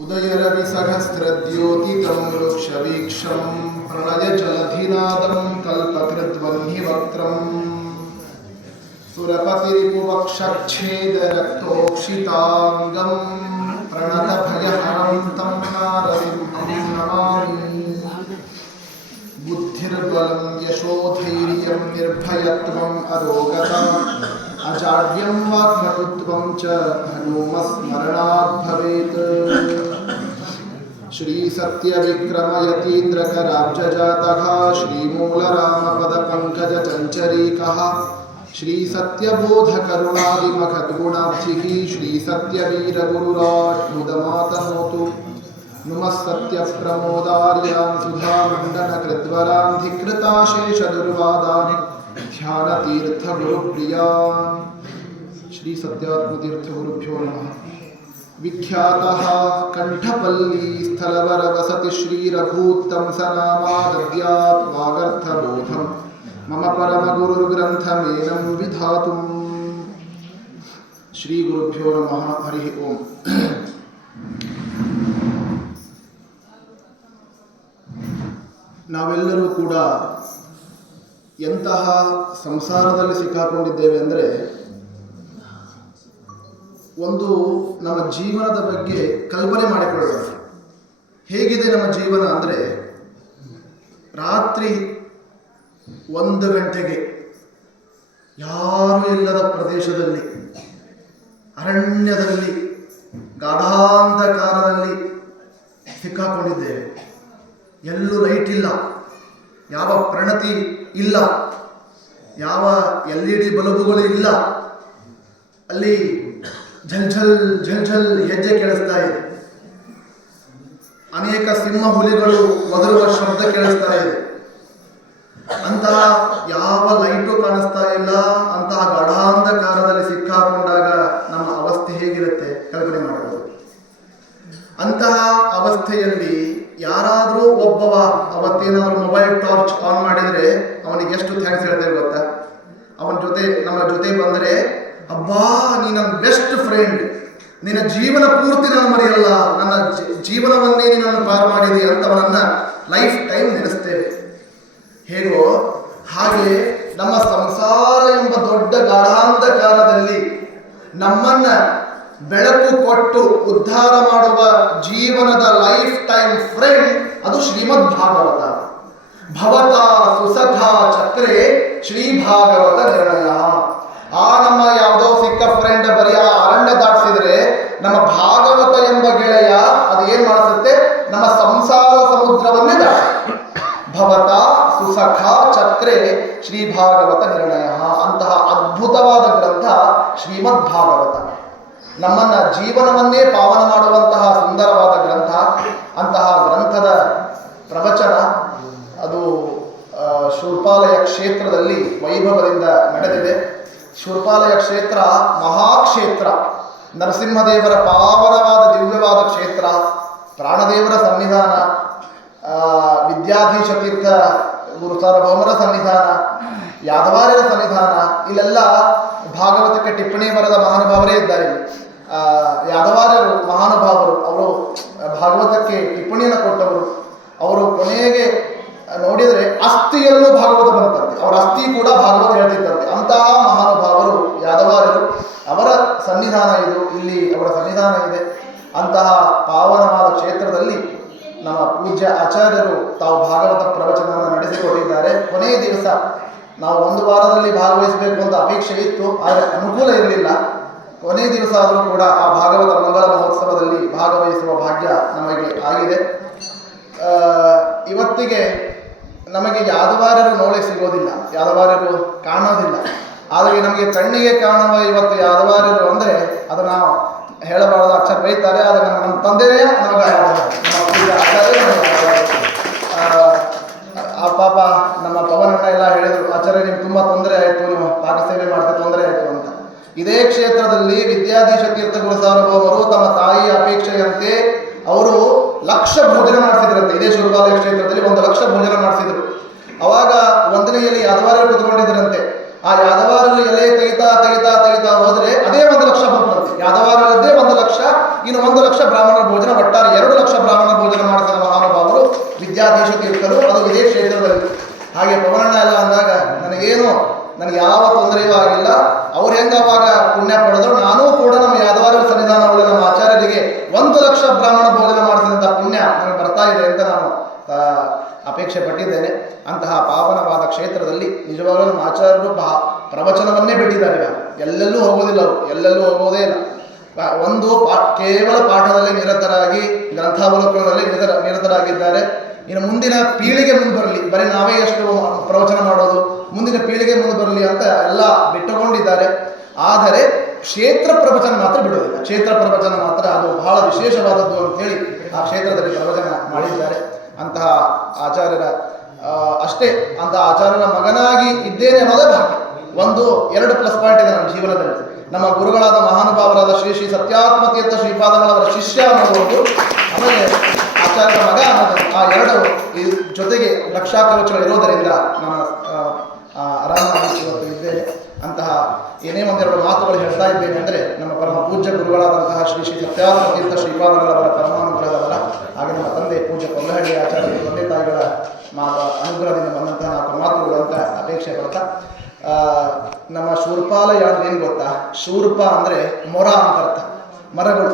उदयरविसहस्रद्योतितं वृक्षवीक्षं प्रणयजलधिनादं कल्पकृद्वह्निवक्त्रम् सुरपतिरिपुवक्षच्छेदरक्तोक्षिताङ्गं प्रणतभयहरं तं नारसिंहं बुद्धिर्बलं यशोधैर्यं निर्भयत्वम् अरोगता अजाड्यं वाग्मनुत्वं च हनुमस्मरणात् भवेत् श्रीसत्यविक्रमयतीन्द्रकराब्जजातः श्रीमूलरामपदपङ्कजचञ्चरीकः श्रीसत्यबोधकरुणादिमखद्गुणाब्धिः श्रीसत्यवीरगुरुराट्मुदमातनोतु नुमः सत्यप्रमोदार्यान् सुधामण्डनकृद्वरान् धिकृताशेषदुर्वादानि ध्यानतीर्थगुरुप्रियान्। श्रीसत्यात्मतीर्थगुरुभ्यो नमः। विख्यातः कण्ठपल्ली स्थलवरवसति श्रीरघूत्तं स नामादद्यात् वागर्थबोधं मम परमगुरुर्ग्रन्थमेनं विधातुम्। श्रीगुरुभ्यो नमः। हरिः ओम्। ನಾವೆಲ್ಲರೂ ಕೂಡ ಎಂತಹ ಸಂಸಾರದಲ್ಲಿ ಸಿಕ್ಕಾಕೊಂಡಿದ್ದೇವೆ ಅಂದರೆ ಒಂದು ನಮ್ಮ ಜೀವನದ ಬಗ್ಗೆ ಕಲ್ಪನೆ ಮಾಡಿಕೊಳ್ಳೋಣ. ಹೇಗಿದೆ ನಮ್ಮ ಜೀವನ ಅಂದರೆ ರಾತ್ರಿ ಒಂದು ಗಂಟೆಗೆ ಯಾರೂ ಇಲ್ಲದ ಪ್ರದೇಶದಲ್ಲಿ, ಅರಣ್ಯದಲ್ಲಿ, ಗಾಢಾಂಧಕಾರದಲ್ಲಿ ಸಿಕ್ಕಾಕೊಂಡಿದ್ದೇವೆ. ಎಲ್ಲೂ ಲೈಟ್ ಇಲ್ಲ. ಯಾವ ಪ್ರಣತಿ ಇಲ್ಲ. ಯಾವ ಎಲ್ ಇ ಡಿ ಬಲ್ಬುಗಳು ಇಲ್ಲ. ಅಲ್ಲಿ ಝಲ್ಝಲ್ ಝಲ್ ಝಲ್ ಝಲ್ ಹೆಜ್ಜೆ ಕೇಳಿಸ್ತಾ ಇದೆ. ಅನೇಕ ಸಿಂಹ ಹುಲಿಗಳು ಒದರುವ ಶಬ್ದ ಕೇಳಿಸ್ತಾ ಇದೆ. ಅಂತಹ ಯಾವ ಲೈಟು ಕಾಣಿಸ್ತಾ ಇಲ್ಲ. ಅವತ್ತೇನಾದರೂ ಮೊಬೈಲ್ ಟಾರ್ಚ್ ಆನ್ ಮಾಡಿದರೆ ಅವನಿಗೆ ಎಷ್ಟು ಥ್ಯಾಂಕ್ಸ್ ಹೇಳ್ತೇವೆ ಗೊತ್ತಾ? ಅವನ ಜೊತೆ, ನಮ್ಮ ಜೊತೆ ಬಂದರೆ, ಅಬ್ಬಾ, ನೀ ನನ್ನ ಬೆಸ್ಟ್ ಫ್ರೆಂಡ್ ನಿನ್ನ ಜೀವನ ಪೂರ್ತಿ ನಾನು ಮರೆಯಲ್ಲ. ನನ್ನ ಜೀವನವನ್ನೇ ನೀನು ಪಾರು ಮಾಡಿದೆ ಅಂತ ಅವನನ್ನ ಲೈಫ್ ಟೈಮ್ ನೆನೆಸ್ತೇವೆ. ಹೇಗೋ, ಹಾಗೆ ನಮ್ಮ ಸಂಸಾರ ಎಂಬ ದೊಡ್ಡ ಗಾಢಾಂಧಕಾರದಲ್ಲಿ ನಮ್ಮನ್ನ ಬೆಳಕು ಕೊಟ್ಟು ಉದ್ಧಾರ ಮಾಡುವ ಜೀವನದ ಲೈಫ್ ಟೈಮ್ ಫ್ರೆಂಡ್ ಅದು ಶ್ರೀಮದ್ ಭಾಗವತ ಭವತ ಸುಸಖ ಚಕ್ರೆ ಶ್ರೀ ಭಾಗವತ ನಿರ್ಣಯ. ಆ ನಮ್ಮ ಯಾವುದೋ ಸಿಕ್ಕ ಫ್ರೆಂಡ್ ಬರೀ ಆ ಅರಣ್ಯ ದಾಟಿಸಿದ್ರೆ ನಮ್ಮ ಭಾಗವತ ಎಂಬ ಗೆಳೆಯ ಅದು ಏನ್ ಮಾಡಿಸುತ್ತೆ? ನಮ್ಮ ಸಂಸಾರ ಸಮುದ್ರವನ್ನೇ ದಾಟಿಸುತ್ತೆ. ಭವತ ಸುಸಖ ಚಕ್ರೆ ಶ್ರೀ ಭಾಗವತ ನಿರ್ಣಯ. ಅಂತಹ ಅದ್ಭುತವಾದ ಗ್ರಂಥ ಶ್ರೀಮದ್ ಭಾಗವತ ನಮ್ಮನ್ನ ಜೀವನವನ್ನೇ ಪಾವನ ಮಾಡುವಂತಹ ಸುಂದರವಾದ ಗ್ರಂಥ, ಅಂತಹ ಗ್ರಂಥದ ಪ್ರವಚನ, ಅದು ಶೂರ್ಪಾಲಯ ಕ್ಷೇತ್ರದಲ್ಲಿ ವೈಭವದಿಂದ ನಡೆದಿದೆ. ಶೂರ್ಪಾಲಯ ಕ್ಷೇತ್ರ ಮಹಾಕ್ಷೇತ್ರ. ನರಸಿಂಹದೇವರ ಪಾವನವಾದ ದಿವ್ಯವಾದ ಕ್ಷೇತ್ರ, ಪ್ರಾಣದೇವರ ಸನ್ನಿಧಾನ ವಿದ್ಯಾಧೀಶ ತೀರ್ಥ ಗುರು ಸಾರ್ವಭೌಮರ ಸನ್ನಿಧಾನ, ಯಾದವಾರ್ಯರ ಸನ್ನಿಧಾನ, ಇಲ್ಲೆಲ್ಲ ಭಾಗವತಕ್ಕೆ ಟಿಪ್ಪಣಿ ಬರೆದ ಮಹಾನುಭಾವರೇ ಇದ್ದಾರೆ ಯಾದವಾರ್ಯರು ಮಹಾನುಭಾವರು, ಅವರು ಭಾಗವತಕ್ಕೆ ಟಿಪ್ಪಣಿಯನ್ನು ಕೊಟ್ಟವರು, ಅವರು ಕೊನೆಗೆ ನೋಡಿದರೆ ಅಸ್ಥಿಯಲ್ಲೂ ಭಾಗವತ ಬಂತಂತೆ. ಅವರ ಅಸ್ಥಿ ಕೂಡ ಭಾಗವತ ಹೇಳ್ತಿದ್ದಂತೆ ಅಂತಹ ಮಹಾನುಭಾವರು ಯಾದವಾರ್ಯರು ಅವರ ಸನ್ನಿಧಾನ ಇದು, ಇಲ್ಲಿ ಅವರ ಸನ್ನಿಧಾನ ಇದೆ. ಅಂತಹ ಪಾವನವಾದ ಕ್ಷೇತ್ರದಲ್ಲಿ ನಮ್ಮ ಪೂಜ್ಯ ಆಚಾರ್ಯರು ತಾವು ಭಾಗವತ ಪ್ರವಚನವನ್ನು ನಡೆಸಿಕೊಟ್ಟಿದ್ದಾರೆ. ಕೊನೆಯ ದಿವಸ ನಾವು ಒಂದು ವಾರದಲ್ಲಿ ಭಾಗವಹಿಸಬೇಕು ಅಂತ ಅಪೇಕ್ಷೆ ಇತ್ತು, ಆದರೆ ಅನುಕೂಲ ಇರಲಿಲ್ಲ. ಕೊನೆಯ ದಿವಸ ಆದರೂ ಕೂಡ ಆ ಭಾಗವತ ಮಂಗಲ ಮಹೋತ್ಸವದಲ್ಲಿ ಭಾಗವಹಿಸುವ ಭಾಗ್ಯ ನಮಗೆ ಆಗಿದೆ. ಇವತ್ತಿಗೆ ನಮಗೆ ಯಾದವಾರರು ನೋಡಿ ಸಿಗೋದಿಲ್ಲ ಯಾದವಾರರು ಕಾಣೋದಿಲ್ಲ. ಆದರೆ ನಮಗೆ ಕಣ್ಣಿಗೆ ಕಾಣುವ ಇವತ್ತು ಯಾದವಾರರು ಅಂದರೆ ಅದು ನಾವು ಹೇಳಬಾರದು ಅಕ್ಷರ ಬೈತಾರೆ ಆದರೆ ನಮ್ಮ ನಮ್ಮ ತಂದೆಯೇ ನಮಗೆ. ಆ, ಪಾಪ ನಮ್ಮ ಪವನಣ್ಣ ಎಲ್ಲ ಹೇಳಿದರು ಆಚಾರ್ಯ ನಿಮ್ಗೆ ತುಂಬ ತೊಂದರೆ ಆಯಿತು ನೀವು ಪಾಕ ಸೇವೆ ಇದೇ ಕ್ಷೇತ್ರದಲ್ಲಿ ವಿದ್ಯಾಧೀಶ ತೀರ್ಥ ಸಾರ್ವಭೌಮರು ತಮ್ಮ ತಾಯಿಯ ಅಪೇಕ್ಷೆಯಂತೆ ಅವರು ಲಕ್ಷ ಭೋಜನ ಮಾಡಿಸಿದ್ರಂತೆ. ಇದೇ ಶಿವಪಾಲಯ ಕ್ಷೇತ್ರದಲ್ಲಿ ಒಂದು ಲಕ್ಷ ಭೋಜನ ಮಾಡಿಸಿದ್ರು. ಅವಾಗ ಒಂದನೆಯಲ್ಲಿ ಯಾದವಾರರು ಕುತ್ಕೊಂಡಿದ್ರಂತೆ. ಆ ಯಾದವಾರರು ಎಲೆ ತೆಗಿತಾ ತೆಗಿತಾ ತೆಗಿತಾ ಹೋದ್ರೆ ಅದೇ ಒಂದು ಲಕ್ಷ ಬಂತಂತೆ ಯಾದವಾರರದ್ದೇ ಒಂದು ಲಕ್ಷ, ಇನ್ನು ಒಂದು ಲಕ್ಷ ಬ್ರಾಹ್ಮಣರ ಭೋಜನ, ಒಟ್ಟಾರೆ ಎರಡು ಲಕ್ಷ ಬ್ರಾಹ್ಮಣರ ಭೋಜನ ಮಾಡಿಸಿದ ಮಹಾನುಭಾವರು ವಿದ್ಯಾಧೀಶ ತೀರ್ಥರು ಅದು ಇದೇ ಕ್ಷೇತ್ರದಲ್ಲಿ ಹಾಗೆ ಪವನಣ್ಣ ಎಲ್ಲ ಅಂದಾಗ ನನಗೇನು ನನಗೆ ಯಾವ ತೊಂದರೆಯೂ ಆಗಿಲ್ಲ. ಅವ್ರು ಹೆಂಗ ಅವಾಗ ಪುಣ್ಯ ಪಡೆದ್ರು? ನಾನು ಕೂಡ ನಮ್ಮ ಯಾದವಾರ ಒಳಗೆ ನಮ್ಮ ಆಚಾರ್ಯರಿಗೆ ಒಂದು ಲಕ್ಷ ಬ್ರಾಹ್ಮಣ ಭೋಜನ ಮಾಡಿಸಿದಂಥ ಪುಣ್ಯ ನನಗೆ ಬರ್ತಾ ಇದೆ ಅಂತ ನಾನು ಅಪೇಕ್ಷೆ ಪಟ್ಟಿದ್ದೇನೆ. ಅಂತಹ ಪಾವನವಾದ ಕ್ಷೇತ್ರದಲ್ಲಿ ನಿಜವಾಗಲೂ ನಮ್ಮ ಆಚಾರ್ಯರು ಪ್ರವಚನವನ್ನೇ ಬಿಟ್ಟಿದ್ದಾರೆ ಎಲ್ಲೆಲ್ಲೂ ಹೋಗೋದಿಲ್ಲ ಅವರು. ಎಲ್ಲೆಲ್ಲೂ ಹೋಗೋದೇ ಇಲ್ಲ. ಒಂದು ಪಾ, ಕೇವಲ ಪಾಠದಲ್ಲಿ ನಿರತರಾಗಿ, ಗ್ರಂಥಾವಲೋಕನದಲ್ಲಿ ನಿರತರ ನಿರತರಾಗಿದ್ದಾರೆ. ಇನ್ನು ಮುಂದಿನ ಪೀಳಿಗೆ ಮುಂದೆ ಬರಲಿ. ಬರೀ ನಾವೇ ಎಷ್ಟು ಪ್ರವಚನ ಮಾಡೋದು. ಮುಂದಿನ ಪೀಳಿಗೆ ಮುಂದೆ ಬರಲಿ ಅಂತ ಎಲ್ಲ ಬಿಟ್ಟುಕೊಂಡಿದ್ದಾರೆ. ಆದರೆ ಕ್ಷೇತ್ರ ಪ್ರವಚನ ಮಾತ್ರ ಬಿಡುವುದಿಲ್ಲ. ಕ್ಷೇತ್ರ ಪ್ರವಚನ ಮಾತ್ರ ಅದು ಬಹಳ ವಿಶೇಷವಾದದ್ದು ಅಂತ ಹೇಳಿ ಆ ಕ್ಷೇತ್ರದಲ್ಲಿ ಪ್ರವಚನ ಮಾಡಿದ್ದಾರೆ ಅಂತಹ ಆಚಾರ್ಯರ ಅಷ್ಟೇ. ಅಂತ ಆಚಾರ್ಯರ ಮಗನಾಗಿ ಇದ್ದೇನೆ ಅನ್ನೋದೇ ಭಾಗ್ಯ. ಒಂದು, ಎರಡು ಪ್ಲಸ್ ಪಾಯಿಂಟ್ ಇದೆ ನಮ್ಮ ಜೀವನದಲ್ಲಿ. ನಮ್ಮ ಗುರುಗಳಾದ ಮಹಾನುಭಾವರಾದ ಶ್ರೀ ಶ್ರೀ ಸತ್ಯಾತ್ಮತೀರ್ಥ ಶ್ರೀಪಾದಗಳವರ ಶಿಷ್ಯ ಅನ್ನೋದು ಆಮೇಲೆ ಆಚಾರ್ಯರ ಮಗ ಆ ಎರಡು ಈ ಜೊತೆಗೆ ರಕ್ಷಾ ಕವಚಗಳು ಇರೋದರಿಂದ ನಾನು ಆರಾಮಾಗಿ ಇವತ್ತು ಇದ್ದೇನೆ. ಅಂತಹ ಏನೇ ಒಂದೆರಡು ಮಾತುಗಳು ಹೇಳ್ತಾ ಇದ್ದೇನೆ ಅಂದರೆ ನಮ್ಮ ಪರಮ ಪೂಜ್ಯ ಗುರುಗಳಾದಂತಹ ಶ್ರೀ ಶ್ರೀ ಸತ್ಯಾನಂದ ಶ್ರೀಪಾದಗಳವರ ಪರಮಾನುಗ್ರಹದವರ ಹಾಗೆ ನಮ್ಮ ತಂದೆ ಪೂಜ್ಯ ಕೊಲ್ಲಹಳ್ಳಿ ಆಚಾರ್ಯ ತಂದೆ ತಾಯಿಗಳ ಮಾತ ಅನುಗ್ರಹದಿಂದ ಬಂದಂತಹ ನಾಲ್ಕು ಮಾತುಗಳು ಅಂತ ಅಪೇಕ್ಷೆ ಪಡ್ತಾ ನಮ್ಮ ಶೂರ್ಪಾಲಯ ಅಂದ್ರೆ ಏನು ಗೊತ್ತಾ? ಶೂರ್ಪ ಅಂದರೆ ಮೊರ ಅಂತ ಅರ್ಥ. ಮರಗಳು.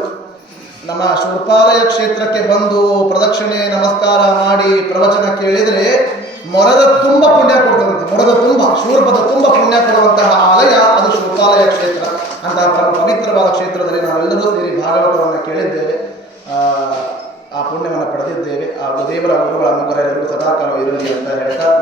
ನಮ್ಮ ಶೂರ್ಪಾಲಯ ಕ್ಷೇತ್ರಕ್ಕೆ ಬಂದು ಪ್ರದಕ್ಷಿಣೆ ನಮಸ್ಕಾರ ಮಾಡಿ ಪ್ರವಚನ ಕೇಳಿದರೆ ಮೊರದ ತುಂಬ ಪುಣ್ಯ ಕೊಡ್ತದಂತೆ. ಮೊರದ ತುಂಬ ಶೂರ್ಪದ ತುಂಬ ಪುಣ್ಯ ಕೊಡುವಂತಹ ಆಲಯ ಅದು ಶೂರ್ಪಾಲಯ ಕ್ಷೇತ್ರ. ಅಂತಹ ಪವಿತ್ರವಾದ ಕ್ಷೇತ್ರದಲ್ಲಿ ನಾವೆಲ್ಲರೂ ಸೇರಿ ಭಾಗವತವನ್ನು ಕೇಳಿದ್ದೇವೆ. ಆ, ಪುಣ್ಯವನ್ನು ಪಡೆದಿದ್ದೇವೆ. ಆ ದೇವರ ಗುರುಗಳ ಅನುಗ್ರಹ ಎಲ್ಲರೂ ಸದಾಕಾಲ ಇರಲಿ ಅಂತ ಹೇಳ್ತಾ